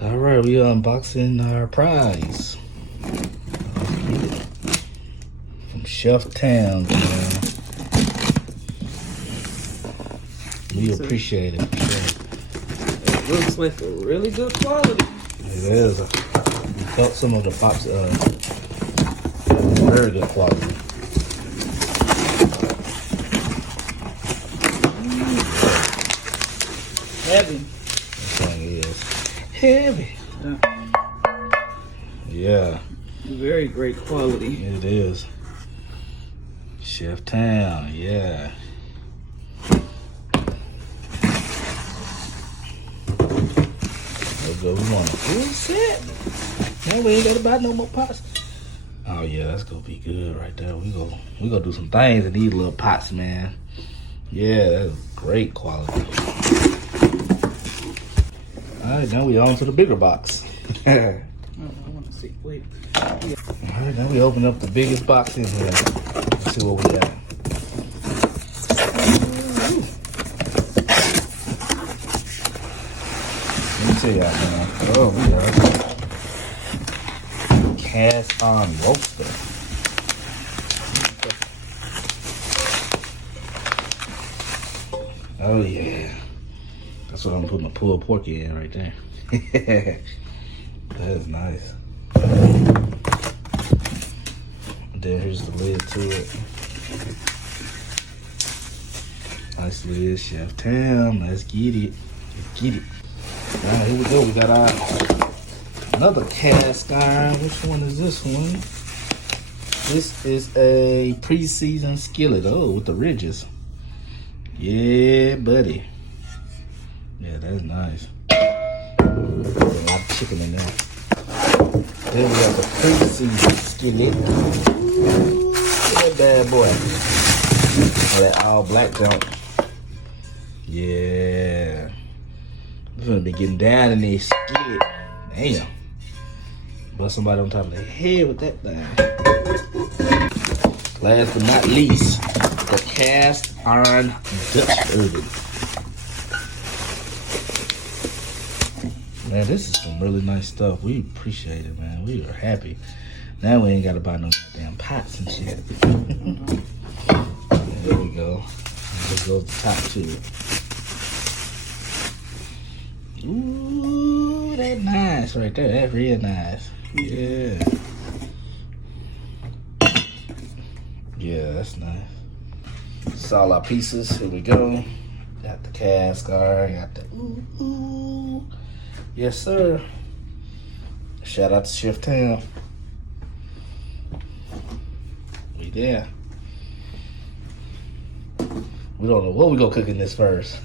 All right, we unboxing our prize from Chef Tam, man. We appreciate it. It looks like a really good quality. It is. We felt some of the pops, very good quality. Heavy. This thing is heavy. Yeah. Very great quality. It is. Chef Tam, yeah. Let's go. We want a full set. Now we ain't gotta buy no more pots. Oh yeah, that's gonna be good right there. We gonna do some things in these little pots, man. Yeah, that's great quality. All right, now we on to the bigger box. I want to see. Wait. All right, now we open up the biggest box in here. Let's see what we got. Let me see y'all, man. Oh, we got cast iron roaster. Oh yeah, that's what I'm putting my pulled pork in right there. That is nice. Then here's the lid to it. Nice lid, Chef Tam. Let's get it. Let's get it. All right, here we go. We got our another cast iron. Which one is this one? This is a pre-seasoned skillet. Oh, with the ridges. Yeah, buddy. Yeah, that's nice. A lot of chicken in there. Then we got the pre-seasoned skillet. Ooh, that bad boy. Oh, that all black junk. Yeah. We're gonna be getting down in this skillet. Damn. Bust somebody on top of the head with that thing. Last but not least, the cast iron Dutch oven. Man, this is some really nice stuff. We appreciate it, man. We are happy. Now we ain't gotta buy no damn pots and shit. There we go. Let's go to the top to it. Ooh, that's nice right there. That's real nice. Yeah. Yeah, that's nice. It's all our pieces. Here we go. Got the cast iron. Got the ooh. Yes, sir. Shout out to Chef Tam. We there. We don't know what we gonna cook in this first.